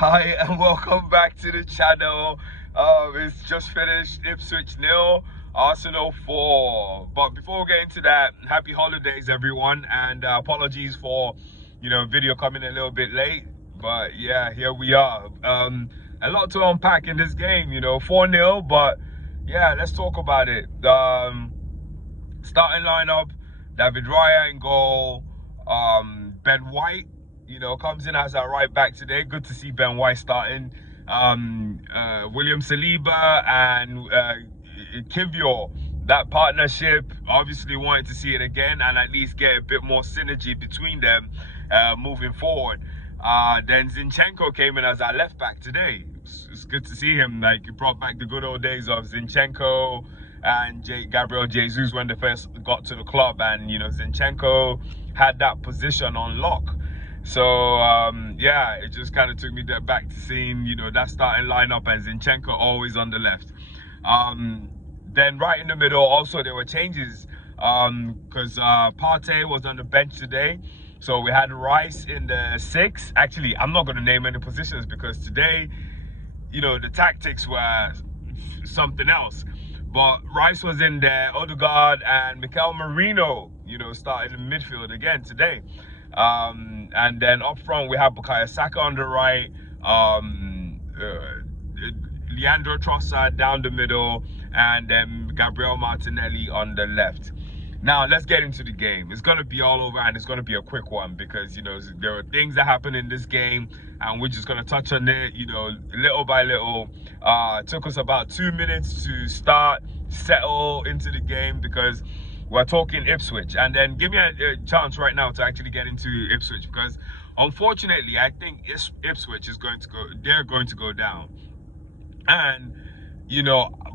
Hi and welcome back to the channel. It's just finished Ipswich 0, Arsenal 4. But before we get into that, happy holidays everyone, and apologies for video coming a little bit late. But yeah, here we are. A lot to unpack in this game, 4-0, but yeah, let's talk about it. Starting lineup: David Raya in goal. Ben White, comes in as our right back today. Good to see Ben White starting. William Saliba and Kivior. That partnership, obviously wanted to see it again and at least get a bit more synergy between them moving forward. Then Zinchenko came in as our left back today. It's good to see him. Like, he brought back the good old days of Zinchenko and Gabriel Jesus when they first got to the club, and Zinchenko had that position on lock. So yeah, it just kind of took me back to seeing that starting lineup and Zinchenko always on the left. Then right in the middle, also there were changes because Partey was on the bench today. So we had Rice in the 6. Actually, I'm not going to name any positions because today, the tactics were something else. But Rice was in there, Odegaard and Mikel Merino, starting in midfield again today. And then up front, we have Bukayo Saka on the right, Leandro Trossard down the middle, and then Gabriel Martinelli on the left. Now, let's get into the game. It's going to be all over and it's going to be a quick one because, there are things that happen in this game and we're just going to touch on it, little by little. It took us about 2 minutes to start, settle into the game because we're talking Ipswich. And then give me a chance right now to actually get into Ipswich because, unfortunately, I think Ipswich is going to they're going to go down. And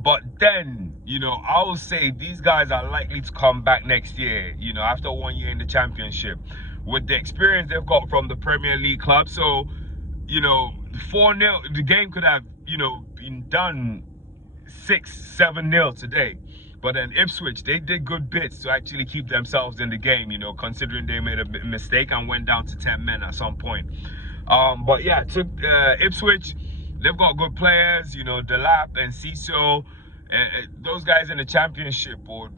but then I will say these guys are likely to come back next year, after 1 year in the Championship with the experience they've got from the Premier League club. So 4-0, the game could have been done 6-7-0 today, but then Ipswich, they did good bits to actually keep themselves in the game, considering they made a mistake and went down to 10 men at some point. But yeah, took Ipswich. They've got good players, Delap and Ciso. Those guys in the Championship would,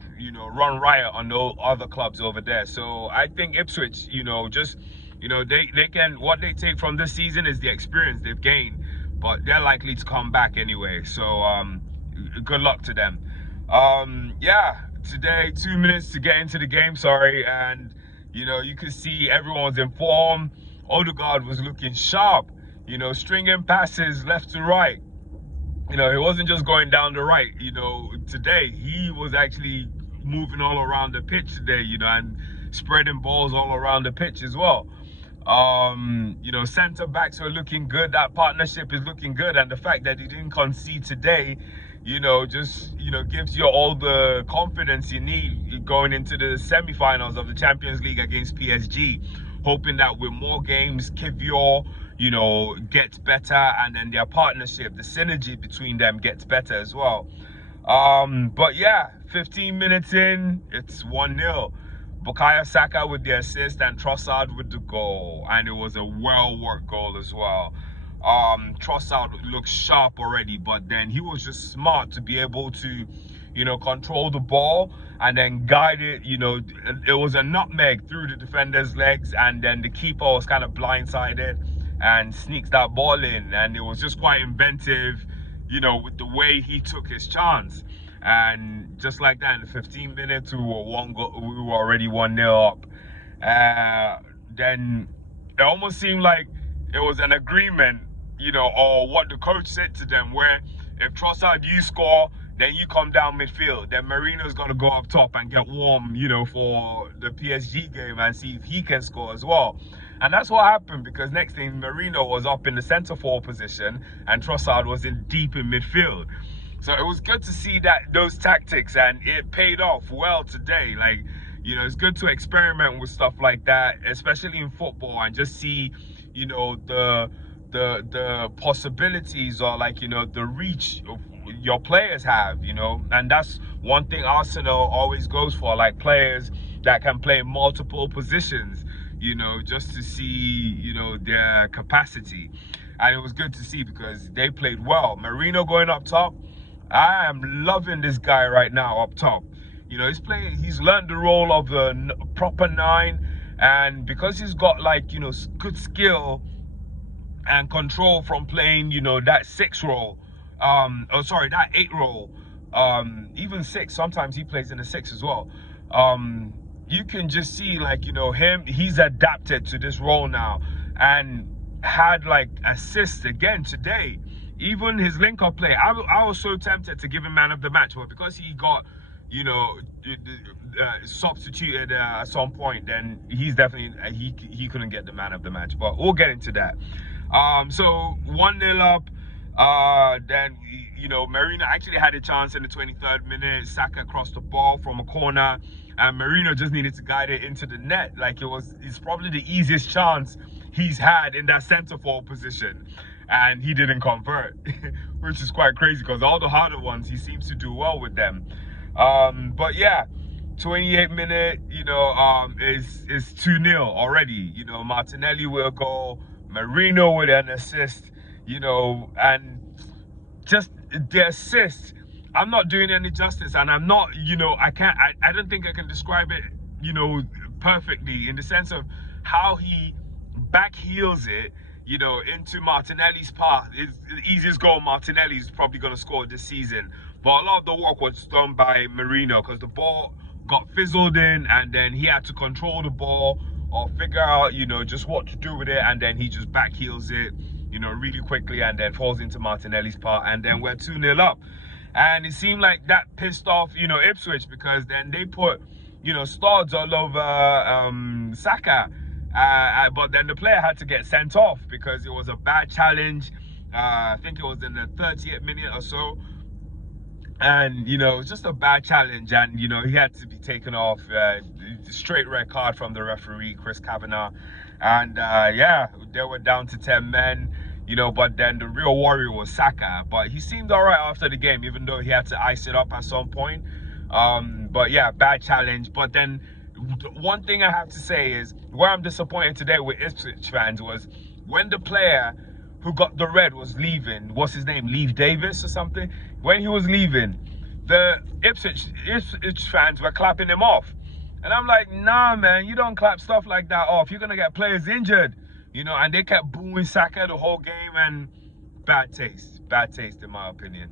run riot on the other clubs over there. So I think Ipswich, they can, what they take from this season is the experience they've gained, but they're likely to come back anyway. So good luck to them. Yeah, today 2 minutes to get into the game, sorry, and you can see everyone's in form. Odegaard was looking sharp. Stringing passes left to right. He wasn't just going down the right. Today he was actually moving all around the pitch today, and spreading balls all around the pitch as well. Centre backs are looking good. That partnership is looking good, and the fact that he didn't concede today, just gives you all the confidence you need going into the semi-finals of the Champions League against PSG. Hoping that with more games, Kivior, gets better, and then their partnership, the synergy between them gets better as well. But yeah, 15 minutes in, it's 1-0. Bukayo Saka with the assist and Trossard with the goal, and it was a well-worked goal as well. Trossard looked sharp already, but then he was just smart to be able to control the ball and then guide it. It was a nutmeg through the defender's legs, and then the keeper was kind of blindsided and sneaks that ball in, and it was just quite inventive, with the way he took his chance. And just like that, in the 15 minutes, we were already 1-0 up. Then it almost seemed like it was an agreement, or what the coach said to them, where if Trossard, you score, then you come down midfield. Then Marino's got to go up top and get warm, for the PSG game and see if he can score as well. And that's what happened, because next thing, Marino was up in the centre forward position and Trossard was deep in midfield. So it was good to see those tactics, and it paid off well today. Like, it's good to experiment with stuff like that, especially in football, and just see, the possibilities, or the reach of your players have, and that's one thing Arsenal always goes for, like players that can play multiple positions, just to see, their capacity. and it was good to see because they played well. Marino going up top, I am loving this guy right now up top. You know, he's learned the role of a proper 9, and because he's got, like, you know, good skill and control from playing, you know, that 6 role, that 8 role, even 6, sometimes he plays in the 6 as well. You can just see, like, you know, he's adapted to this role now, and had, like, assists again today. Even his link-up play, I was so tempted to give him man of the match, but because he got, you know, substituted at some point, then he's definitely, he couldn't get the man of the match, but we'll get into that. So 1-0 up, then, you know, Marino actually had a chance in the 23rd minute. Saka crossed the ball from a corner, and Marino just needed to guide it into the net. Like, it's probably the easiest chance he's had in that centre forward position, and he didn't convert, which is quite crazy because all the harder ones, he seems to do well with them. But yeah, 28th minute, you know, is 2-0 already. You know, Martinelli will go, Marino with an assist, you know, and just the assist, I'm not doing any justice, and I'm not, you know, I don't think I can describe it, you know, perfectly, in the sense of how he back heels it, you know, into Martinelli's path. It's the easiest goal Martinelli's probably going to score this season, but a lot of the work was done by Marino because the ball got fizzled in, and then he had to control the ball or figure out, you know, just what to do with it, and then he just back heels it, you know, really quickly, and then falls into Martinelli's part, and then we're 2-0 up. And it seemed like that pissed off, you know, Ipswich, because then they put, you know, studs all over Saka, but then the player had to get sent off because it was a bad challenge. I think it was in the 30th minute or so, and, you know, it was just a bad challenge, and, you know, he had to be taken off. Straight red card from the referee, Chris Kavanagh. And yeah, they were down to 10 men, you know, but then the real warrior was Saka. But he seemed all right after the game, even though he had to ice it up at some point. But yeah, bad challenge. But then one thing I have to say is, where I'm disappointed today with Ipswich fans was when the player who got the red was leaving. What's his name? Leave Davis or something? When he was leaving, the Ipswich fans were clapping him off. And I'm like, nah, man, you don't clap stuff like that off. You're going to get players injured, you know, and they kept booing Saka the whole game, and bad taste in my opinion.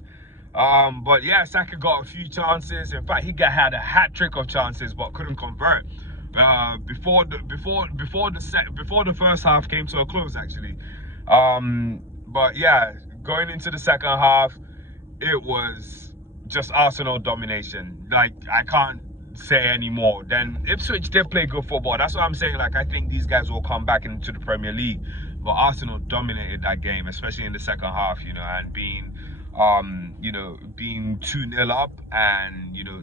But yeah, Saka got a few chances. In fact, he had a hat trick of chances, but couldn't convert. Before the first half came to a close, actually. But yeah, going into the second half, it was just Arsenal domination. Like, I can't say anymore. Then Ipswich did play good football. That's what I'm saying. Like, I think these guys will come back into the Premier League. But Arsenal dominated that game, especially in the second half, you know, and being 2-0 up, and, you know,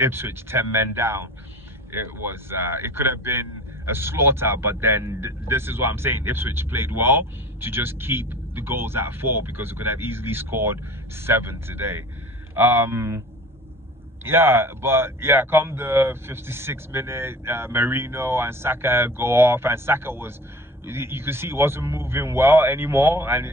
Ipswich 10 men down. It could have been a slaughter, but then this is what I'm saying. Ipswich played well to just keep the goals at 4, because we could have easily scored 7 today. Yeah, but yeah, come the 56th minute, Marino and Saka go off, and Saka you could see he wasn't moving well anymore, and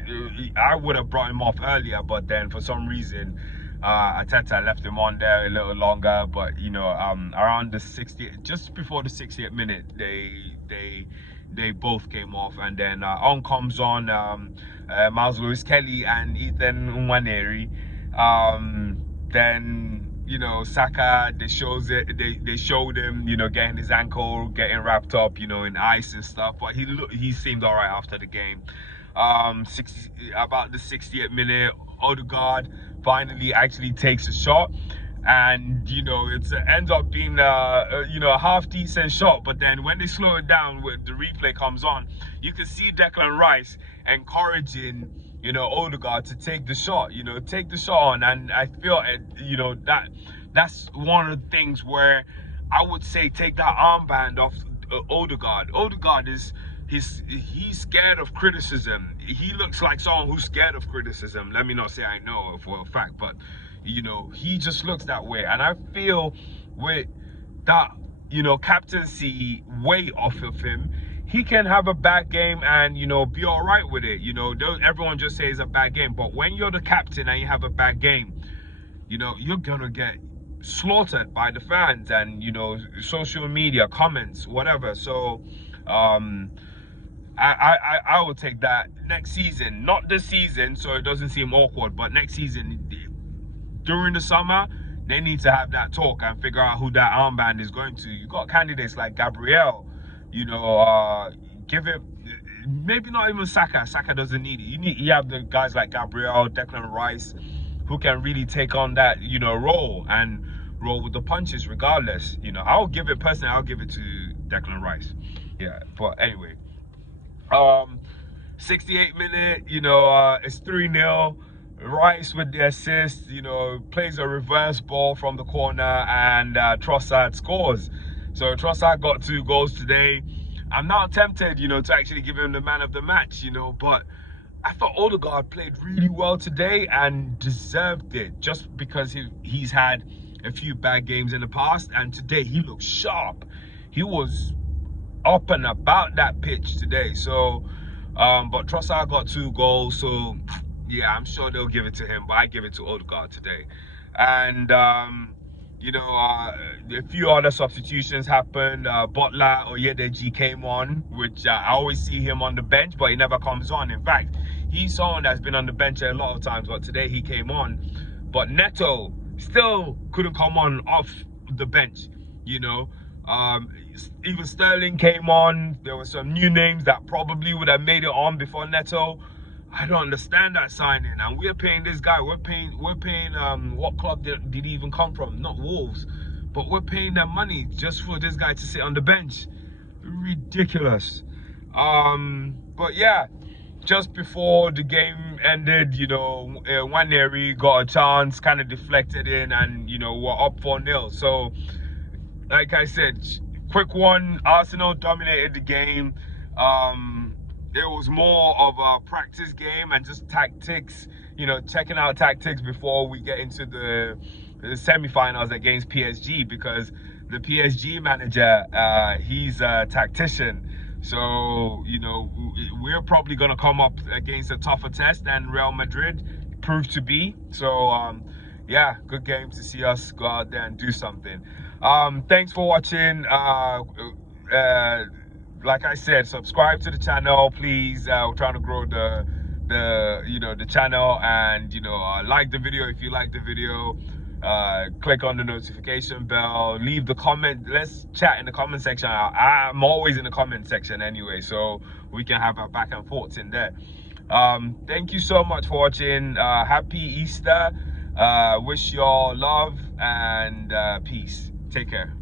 I would have brought him off earlier, but then for some reason Arteta left him on there a little longer. But, you know, around the 60th, just before the 60th minute, they both came off, and then on comes on Miles Lewis-Kelly and Ethan Nwaneri. Then, you know, Saka, they showed him, you know, getting his ankle getting wrapped up, you know, in ice and stuff, but he seemed all right after the game. About the 60th minute, Odegaard finally actually takes a shot, and, you know, it ends up being a half decent shot. But then when they slow it down, with the replay comes on, you can see Declan Rice encouraging, you know, Odegaard to take the shot, take the shot on. And I feel, you know, that's one of the things where I would say take that armband off Odegaard. Odegaard he's scared of criticism. He looks like someone who's scared of criticism. Let me not say I know for a fact, but, you know, he just looks that way. And I feel with that, you know, captaincy weight off of him, he can have a bad game and, you know, be all right with it. You know, everyone just says a bad game, but when you're the captain and you have a bad game, you know, you're gonna get slaughtered by the fans and, you know, social media comments, whatever. So I will take that next season, not this season, so it doesn't seem awkward, but next season during the summer, they need to have that talk and figure out who that armband is going to. You got candidates like Gabriel, you know, give it, maybe not even Saka. Saka doesn't need it. You have the guys like Gabriel, Declan Rice, who can really take on that, you know, role and roll with the punches regardless. You know, I'll give it personally, I'll give it to Declan Rice. Yeah, but anyway, 68 minute, you know, it's 3-0. Rice with the assist, you know, plays a reverse ball from the corner, and Trossard scores. So Trossard got 2 goals today. I'm not tempted, you know, to actually give him the man of the match, you know, but I thought Odegaard played really well today and deserved it just because he's had a few bad games in the past, and today he looked sharp. He was up and about that pitch today. So but Trossard got 2 goals, so yeah, I'm sure they'll give it to him, but I give it to Odegaard today. And you know, a few other substitutions happened. Butler or Yedeji came on, which I always see him on the bench, but he never comes on. In fact, he's someone that's been on the bench a lot of times, but today he came on. But Neto still couldn't come on off the bench, you know. Even Sterling came on. There were some new names that probably would have made it on before Neto. I don't understand that signing, and we're paying this guy. We're paying. What club did he even come from? Not Wolves, but we're paying them money just for this guy to sit on the bench. Ridiculous. But yeah, just before the game ended, you know, Nwaneri got a chance, kind of deflected in, and you know, we're up 4-0. So, like I said, quick one. Arsenal dominated the game. It was more of a practice game and just tactics, you know, checking out tactics before we get into the semi-finals against PSG, because the PSG manager, he's a tactician. So, you know, we're probably going to come up against a tougher test than Real Madrid proved to be. So, yeah, good game to see us go out there and do something. Thanks for watching. Like I said, subscribe to the channel, please. We're trying to grow the channel, and you know, like the video if you like the video. Click on the notification bell, leave the comment. Let's chat in the comment section. I'm always in the comment section anyway, so we can have our back and forths in there. Thank you so much for watching. Happy Easter. Wish you all love and peace. Take care.